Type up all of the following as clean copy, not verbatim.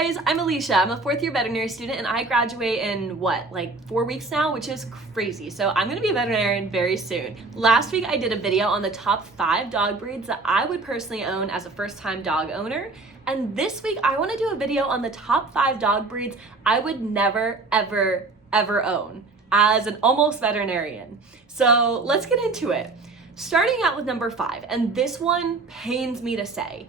guys, I'm Alicia. I'm a fourth year veterinary student and I graduate in like 4 weeks now, which is crazy. So I'm gonna be a veterinarian very soon. Last week I did a video on the top 5 dog breeds that I would personally own as a first time dog owner. And this week I wanna do a video on the top 5 dog breeds I would never, ever own as an almost veterinarian. So let's get into it. Starting out with number 5, and this one pains me to say,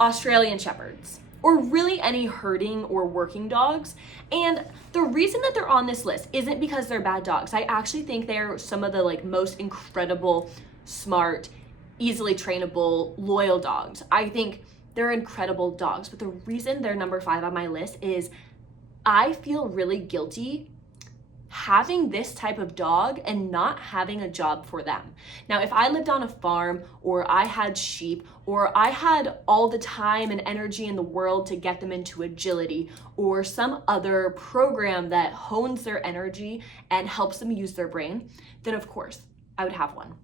Australian Shepherds, or really any herding or working dogs. And the reason that they're on this list isn't because they're bad dogs. I actually think they're some of the most incredible, smart, easily trainable, loyal dogs. I think they're incredible dogs, but the reason they're number 5 on my list is I feel really guilty having this type of dog and not having a job for them. Now, if I lived on a farm or I had sheep or I had all the time and energy in the world to get them into agility or some other program that hones their energy and helps them use their brain, then of course I would have one.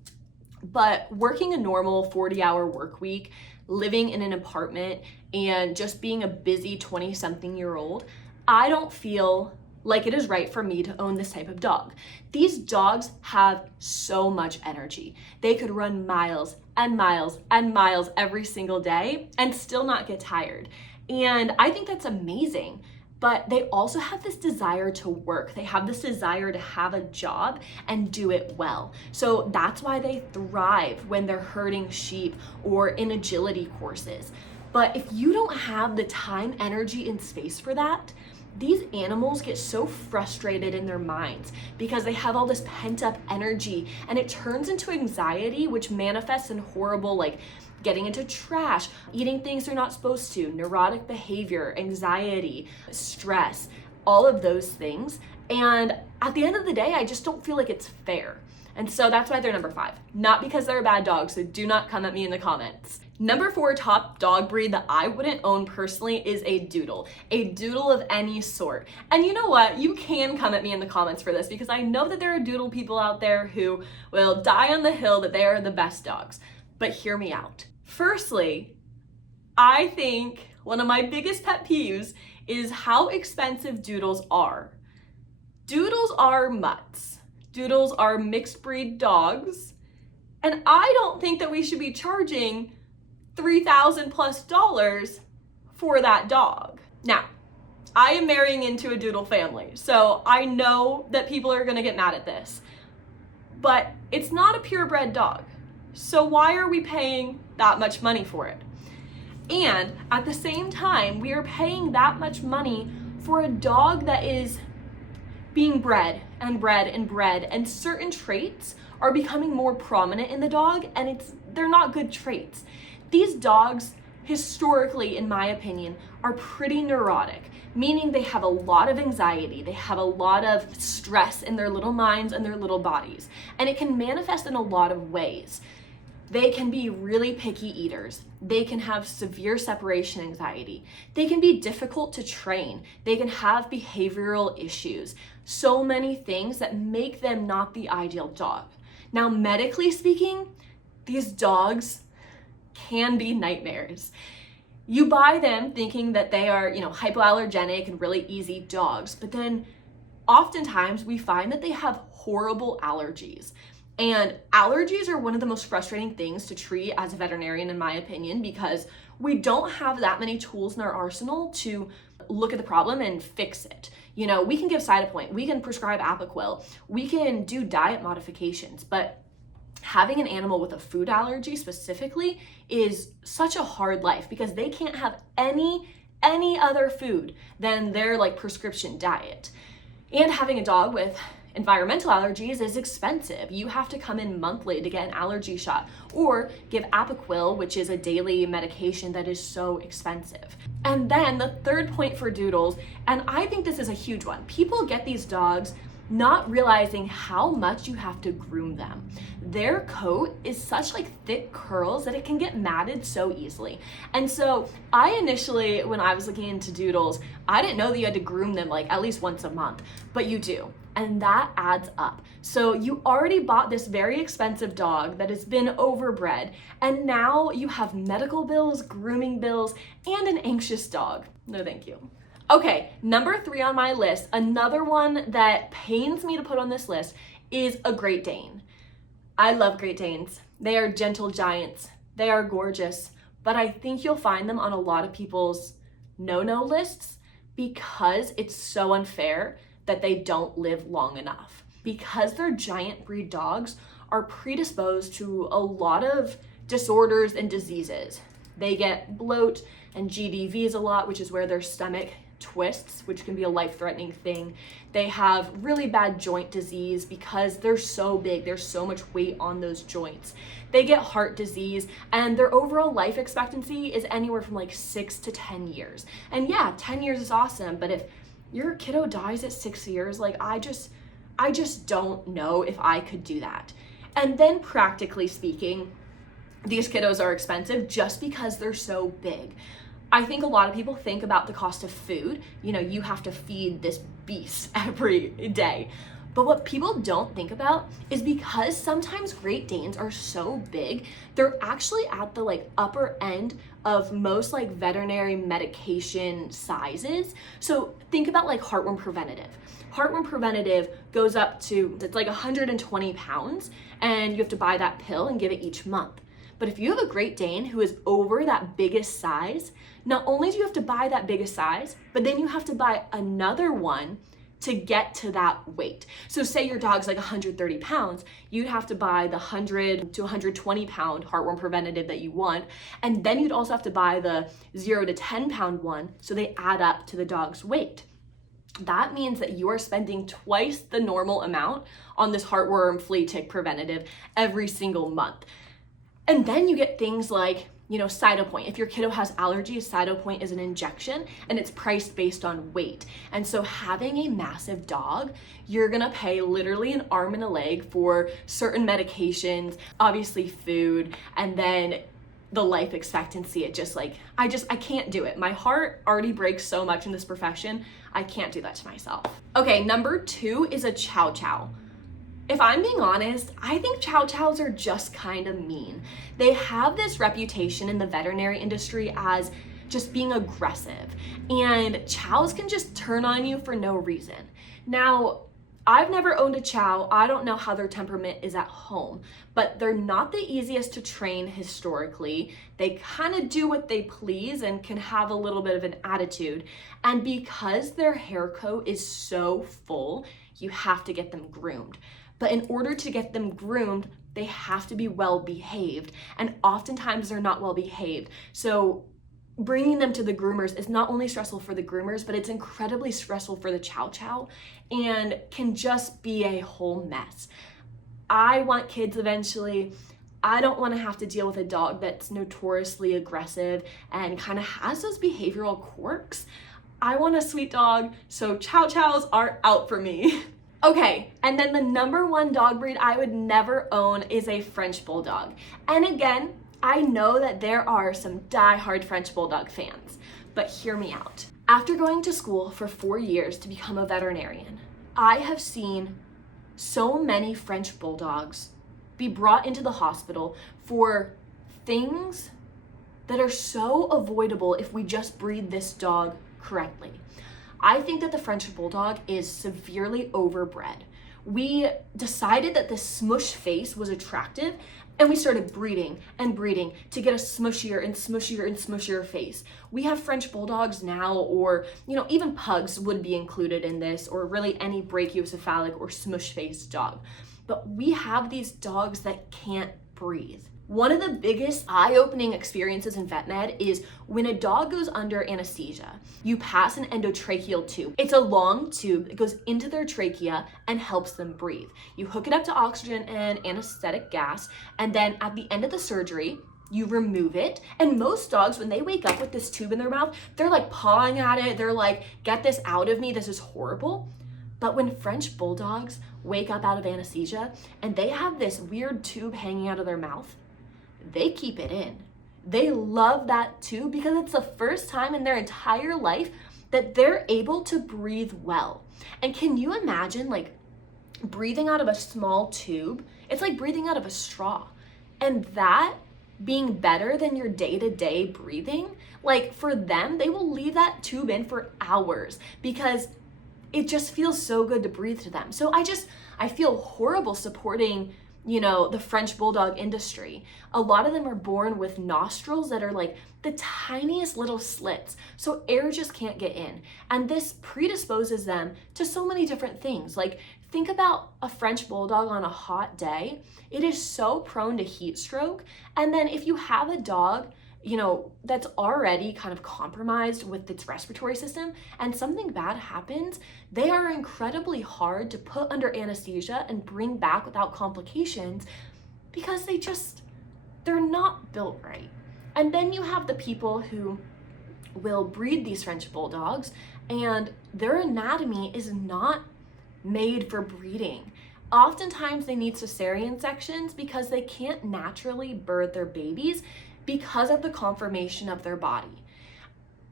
But working a normal 40-hour work week, living in an apartment, and just being a busy 20-something-year-old, I don't feel like it is right for me to own this type of dog. These dogs have so much energy. They could run miles and miles and miles every single day and still not get tired. And I think that's amazing. But they also have this desire to work. They have this desire to have a job and do it well. So that's why they thrive when they're herding sheep or in agility courses. But if you don't have the time, energy, and space for that, these animals get so frustrated in their minds because they have all this pent up energy and it turns into anxiety, which manifests in horrible, getting into trash, eating things they're not supposed to, neurotic behavior, anxiety, stress, all of those things. And at the end of the day, I just don't feel like it's fair. And so that's why they're number 5. Not because they're a bad dog, so do not come at me in the comments. Number 4 top dog breed that I wouldn't own personally is a doodle of any sort. And you know what? You can come at me in the comments for this because I know that there are doodle people out there who will die on the hill that they are the best dogs. But hear me out. Firstly, I think one of my biggest pet peeves is how expensive doodles are. Doodles are mutts. Doodles are mixed breed dogs. And I don't think that we should be charging $3,000+ for that dog. Now, I am marrying into a doodle family, so I know that people are gonna get mad at this, but it's not a purebred dog. So why are we paying that much money for it? And at the same time, we are paying that much money for a dog that is being bred and bred and bred, and certain traits are becoming more prominent in the dog, and they're not good traits. These dogs, historically, in my opinion, are pretty neurotic, meaning they have a lot of anxiety, they have a lot of stress in their little minds and their little bodies, and it can manifest in a lot of ways. They can be really picky eaters. They can have severe separation anxiety. They can be difficult to train. They can have behavioral issues. So many things that make them not the ideal dog. Now, medically speaking, these dogs can be nightmares. You buy them thinking that they are, hypoallergenic and really easy dogs, but then oftentimes we find that they have horrible allergies. And allergies are one of the most frustrating things to treat as a veterinarian, in my opinion, because we don't have that many tools in our arsenal to look at the problem and fix it. We can give Cytopoint, we can prescribe Apoquel, we can do diet modifications, but having an animal with a food allergy specifically is such a hard life because they can't have any other food than their prescription diet. And having a dog with environmental allergies is expensive. You have to come in monthly to get an allergy shot or give Apoquel, which is a daily medication that is so expensive. And then the third point for doodles, and I think this is a huge one, people get these dogs not realizing how much you have to groom them. their coat is such like thick curls that it can get matted so easily. And so I initially, when I was looking into Doodles, I didn't know that you had to groom them like at least once a month, but you do. And that adds up. So you already bought this very expensive dog that has been overbred, and now you have medical bills, grooming bills, and an anxious dog. No, thank you. Okay, number 3 on my list, another one that pains me to put on this list, is a Great Dane. I love Great Danes. They are gentle giants. They are gorgeous, but I think you'll find them on a lot of people's no-no lists because it's so unfair that they don't live long enough. Because they're giant breed dogs are predisposed to a lot of disorders and diseases. They get bloat and GDVs a lot, which is where their stomach twists, which can be a life-threatening thing. They have really bad joint disease because they're so big, there's so much weight on those joints. They get heart disease, and their overall life expectancy is anywhere from like 6 to 10 years. And yeah, 10 years is awesome, but if your kiddo dies at 6 years, like I just don't know if I could do that. And then practically speaking, these kiddos are expensive just because they're so big. I think a lot of people think about the cost of food. You know, you have to feed this beast every day. But what people don't think about is because sometimes Great Danes are so big, they're actually at the like upper end of most like veterinary medication sizes. So think about like heartworm preventative. Heartworm preventative goes up to, it's like 120 pounds, and you have to buy that pill and give it each month. But if you have a Great Dane who is over that biggest size, not only do you have to buy that biggest size, but then you have to buy another one to get to that weight. So say your dog's like 130 pounds, you'd have to buy the 100 to 120 pound heartworm preventative that you want. And then you'd also have to buy the 0 to 10 pound one, so they add up to the dog's weight. That means that you are spending twice the normal amount on this heartworm flea tick preventative every single month. And then you get things like, Cytopoint. If your kiddo has allergies, Cytopoint is an injection and it's priced based on weight. And so having a massive dog, you're gonna pay literally an arm and a leg for certain medications, obviously food, and then the life expectancy. It just like, I can't do it. My heart already breaks so much in this profession. I can't do that to myself. Okay, number 2 is a Chow Chow. If I'm being honest, I think Chow Chows are just kind of mean. They have this reputation in the veterinary industry as just being aggressive, and chows can just turn on you for no reason. Now, I've never owned a chow. I don't know how their temperament is at home, but they're not the easiest to train historically. They kind of do what they please and can have a little bit of an attitude. And because their hair coat is so full, you have to get them groomed. But in order to get them groomed, they have to be well behaved. And oftentimes they're not well behaved. So bringing them to the groomers is not only stressful for the groomers, but it's incredibly stressful for the Chow Chow and can just be a whole mess. I want kids eventually. I don't want to have to deal with a dog that's notoriously aggressive and kind of has those behavioral quirks. I want a sweet dog, so Chow Chows are out for me. Okay, and then the number 1 dog breed I would never own is a French Bulldog. And again, I know that there are some die-hard French Bulldog fans, but hear me out. After going to school for 4 years to become a veterinarian, I have seen so many French Bulldogs be brought into the hospital for things that are so avoidable if we just breed this dog correctly. I think that the French Bulldog is severely overbred. We decided that the smush face was attractive, and we started breeding and breeding to get a smushier and smushier and smushier face. We have French Bulldogs now, or even pugs would be included in this, or really any brachiocephalic or smush face dog. But we have these dogs that can't breathe. One of the biggest eye-opening experiences in vet med is when a dog goes under anesthesia. You pass an endotracheal tube. It's a long tube that goes into their trachea and helps them breathe. You hook it up to oxygen and anesthetic gas, and then at the end of the surgery, you remove it. And most dogs, when they wake up with this tube in their mouth, they're like pawing at it. They're like, get this out of me. This is horrible. But when French Bulldogs wake up out of anesthesia and they have this weird tube hanging out of their mouth, they keep it in. They love that tube because it's the first time in their entire life that they're able to breathe well. And can you imagine like breathing out of a small tube? It's like breathing out of a straw. And that being better than your day-to-day breathing, like for them, they will leave that tube in for hours because it just feels so good to breathe to them. So I feel horrible supporting, the French Bulldog industry. A lot of them are born with nostrils that are like the tiniest little slits, so air just can't get in. And this predisposes them to so many different things. Like, think about a French Bulldog on a hot day. It is so prone to heat stroke. And then if you have a dog, that's already kind of compromised with its respiratory system and something bad happens, they are incredibly hard to put under anesthesia and bring back without complications because they're not built right. And then you have the people who will breed these French Bulldogs and their anatomy is not made for breeding. Oftentimes they need cesarean sections because they can't naturally birth their babies because of the conformation of their body.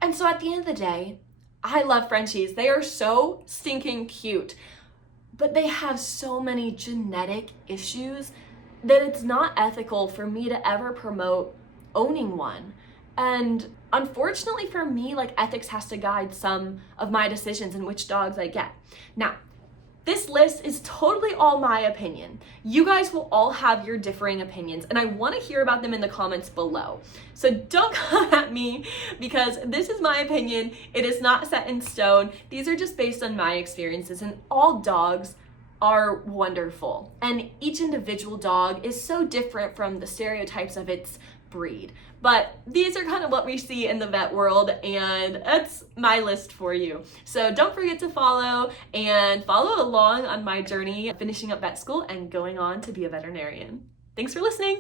And so at the end of the day, I love Frenchies. They are so stinking cute, but they have so many genetic issues that it's not ethical for me to ever promote owning one. And unfortunately for me, like, ethics has to guide some of my decisions in which dogs I get. Now, this list is totally all my opinion. You guys will all have your differing opinions, and I want to hear about them in the comments below. So don't come at me because this is my opinion. It is not set in stone. These are just based on my experiences, and all dogs are wonderful. And each individual dog is so different from the stereotypes of its breed. But these are kind of what we see in the vet world, and that's my list for you. So don't forget to follow along on my journey finishing up vet school and going on to be a veterinarian. Thanks for listening.